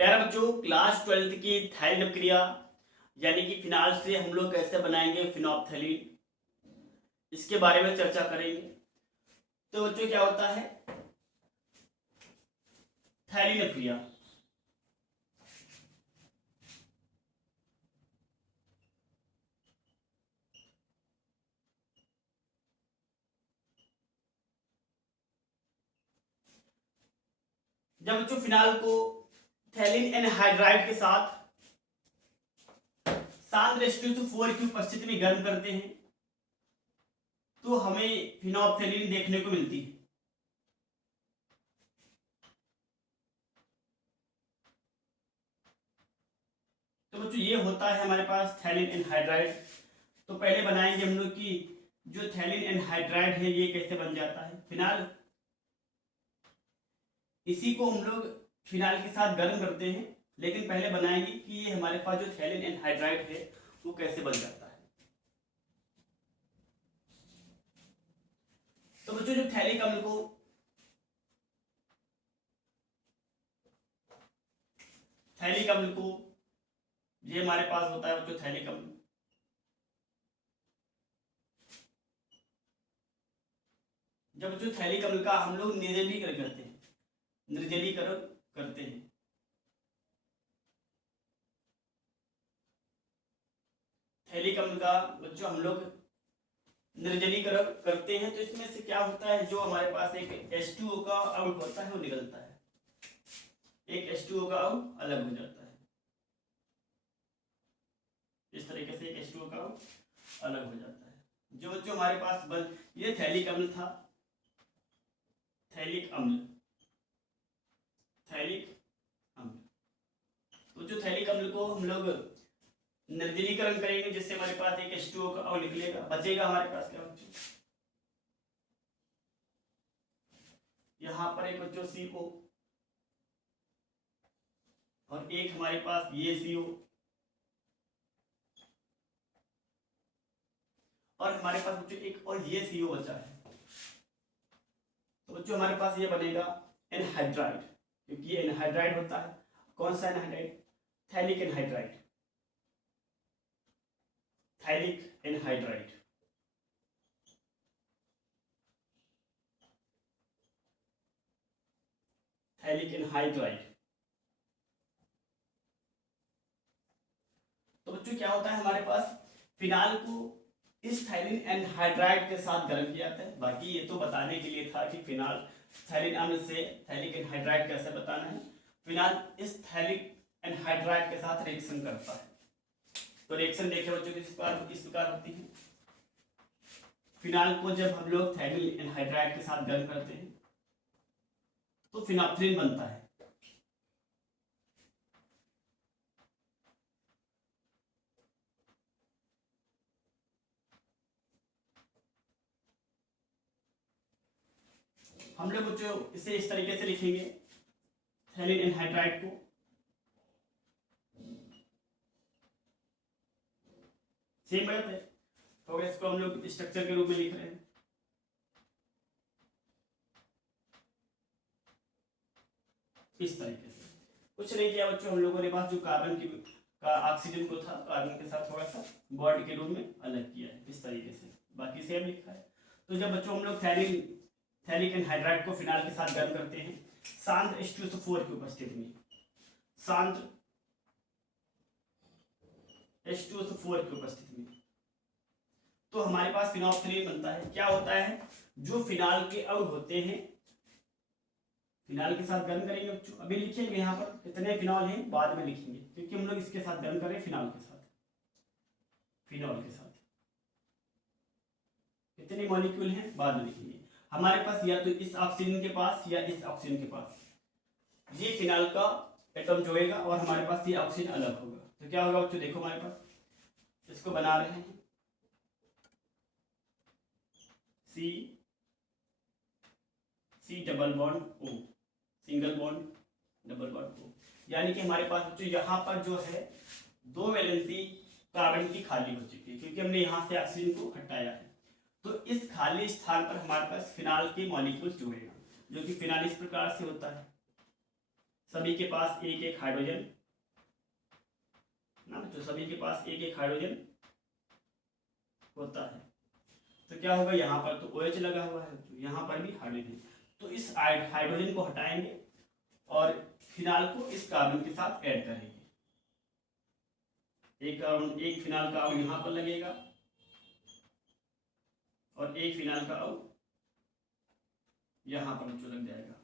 प्यारे बच्चों, class 12th की थायलीन अपक्रिया यानी कि फिनाल से हम लोग कैसे बनाएंगे फिनोप्थेलीन, इसके बारे में चर्चा करेंगे। तो बच्चों क्या होता है थायलीन अपक्रिया? जब बच्चों फिनाल को थैलिन एनहाइड्राइड के साथ शांत H2SO4 की उपस्थिति में गर्म करते हैं तो हमें फिनोप्थेलीन देखने को मिलती है। तो बच्चों ये होता है हमारे पास थैलिन एनहाइड्राइड। तो पहले बनाएंगे हम लोग की जो थैलिन एनहाइड्राइड है ये कैसे बन जाता है फिनाल। इसी को हम लोग फिनाल के साथ गर्म करते हैं, लेकिन पहले बनाएंगे कि ये हमारे पास जो थैलिन एनहाइड्राइड है वो कैसे बन जाता है। तो बच्चों जो थैलिक अम्ल को ये हमारे पास होता है बच्चों थैलिक अम्ल। जब बच्चों थैलिक अम्ल का हम लोग निर्जलीकरण करते हैं थैलिक अम्ल का बच्चों हम लोग निर्जलीकरण करते हैं तो इसमें से क्या होता है, जो हमारे पास एक H2O का अणु होता है वो निकलता है, एक H2O का अणु अलग हो जाता है। इस तरीके से एक H2O का अणु अलग हो जाता है। जो बच्चों हमारे पास ये थैलिक अम्ल था, थैलिक अम्ल। तो जो थैलिक अम्ल को हम लोग निर्जलीकरण करेंगे जिससे हमारे पास एक H2O का अणु निकलेगा, बचेगा हमारे पास क्या बच्चों, यहाँ पर एक बच्चों CO और एक हमारे पास ये CO और हमारे पास बच्चों एक और ये CO बचा है। तो बच्चों हमारे पास ये बनेगा एनहाइड्राइड, क्योंकि ये एनहाइड्राइड होता है। कौन सा anhydride? Phthalic anhydride. Phthalic anhydride phthalic anhydride. तो बच्चों क्या होता है हमारे पास फिनाल को इस थैलिन एनहाइड्राइड के साथ गर्म किया जाता है। बाकी ये तो बताने के लिए था कि फिनाल थैलिन अम्ल से थैलिक एनहाइड्राइड कैसे बताना है। फिनाल इस थैलिक एनहाइड्राइड के साथ रिएक्शन करता है। तो रिएक्शन देखे बच्चों किस प्रकार होती है। फिनाल को जब हम लोग थैलिन एनहाइड्राइड के साथ गर्म करते हैं तो फिनोप्थेलीन बनता है। हम लोग बच्चों इसे इस तरीके से लिखेंगे थैलिन एनहाइड्राइड को सेम बात है। तो इसको हम लोग स्ट्रक्चर के रूप में लिख रहे हैं। इस तरीके से कुछ नहीं किया बच्चों, हम लोगों ने पास जो कार्बन की का ऑक्सीजन को था कार्बन के साथ थोड़ा सा बॉन्ड के रूप में अलग किया है इस तरीके से, बाकी सेम लिखा है। तो जब बच्चों हम लोग थैलिक एनहाइड्राइड को फिनाल के साथ गर्म करते हैं शांत H2SO4 की उपस्थिति में, शांत H2SO4 की उपस्थिति में, तो हमारे पास फिनोप्थेलीन बनता है। क्या होता है, जो फिनाल के अणु होते हैं फिनाल के साथ गर्म करेंगे बच्चों। अभी लिखेंगे यहाँ पर कितने फिनॉल हैं, बाद में लिखेंगे, क्योंकि हम लोग इसके साथ गर्म करें फिनॉल के साथ कितने मॉलिक्यूल हैं बाद में लिखेंगे। हमारे पास या तो इस ऑक्सीजन के पास या इस ऑक्सीजन के पास ये फिनाल का एटम जो होगा और हमारे पास ये ऑक्सीजन अलग होगा। तो क्या होगा बच्चों, देखो हमारे पास इसको बना रहे हैं C double bond O, single bond double bond O, यानी कि हमारे पास बच्चों यहाँ पर जो है 2 वैलेंसी कार्बन की खाली हो चुकी है, क्योंकि हमने यहाँ से ऑक्सीजन को हटाया है। तो इस खाली स्थान पर हमारे पास फिनाल के मॉलिक्यूल्स जुड़ेगा, जो कि फिनाल इस प्रकार से होता है सभी के पास एक एक हाइड्रोजन ना, तो सभी के पास एक एक हाइड्रोजन होता है। तो क्या होगा, यहाँ पर तो OH लगा हुआ है, तो यहाँ पर भी हाइड्रोजन, तो इस हाइड्रोजन को हटाएंगे और फिनाल को इस कार्बन के साथ ऐड करेंगे। एक फिनाल का अणु यहाँ पर लगेगा और एक फिनाल का अणु यहाँ पर बच्चों लग जाएगा।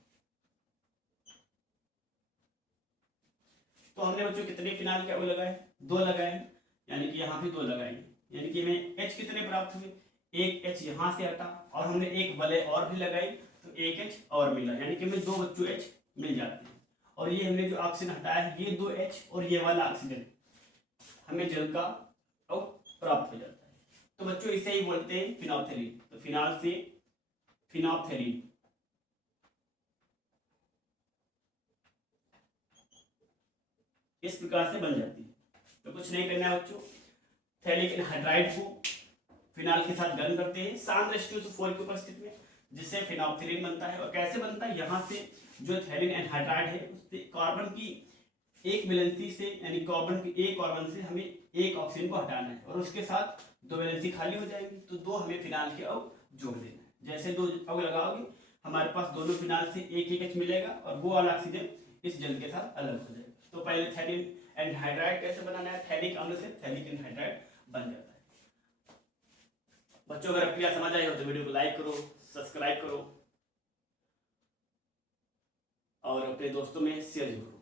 तो हमने बच्चों कितने फिनाल के अणु लगाए, 2 लगाए, यानी कि यहाँ भी 2 लगाएंगे, यानी कि हमें H कितने प्राप्त हुए, एक H यहाँ से हटा और हमने एक वलय और भी लगाई तो एक H और मिला, यानी कि हमें 2 बच्चों H मिल जाते हैं। और ये हमने जो ऑक्सीजन हटाया है, ये 2 H और ये वाला ऑक्सीजन, हमें जल का अणु प्राप्त हो जाता है। तो बच्चों इसे ही बोलते हैं फिनोल्फथालीन। तो फिनाल से फिनोल्फथालीन इस प्रकार से बन जाती है। तो कुछ नहीं करना है बच्चों, थैलिक एनहाइड्राइड को फिनाल के साथ गर्म करते हैं सांद्र H2SO4 की उपस्थिति में, जिससे फिनोल्फथालीन बनता है। और कैसे बनता है, यहाँ से जो थैलिक एनहाइड्राइड है उससे कार्बन की एक वैलेंसी से, यानी कार्बन की एक कार्बन से हमें एक ऑक्सीजन को हटाना है और उसके साथ 2 वैलेंसी खाली हो जाएगी, तो 2 हमें फिनाल के अणु जोड़ देना है। जैसे 2 अणु लगाओगे हमारे पास दोनों फिनाल से एक एक H मिलेगा और वो वाला ऑक्सीजन इस जल के साथ अलग हो जाएगा। तो पहले थैलिक एनहाइड्राइड कैसे बनाना है, थैलिक अम्ल से थैलिक एनहाइड्राइड बन जाता है। बच्चों अगर प्रक्रिया समझ आई हो तो वीडियो को लाइक करो, सब्सक्राइब करो और अपने दोस्तों में शेयर जरूर करो।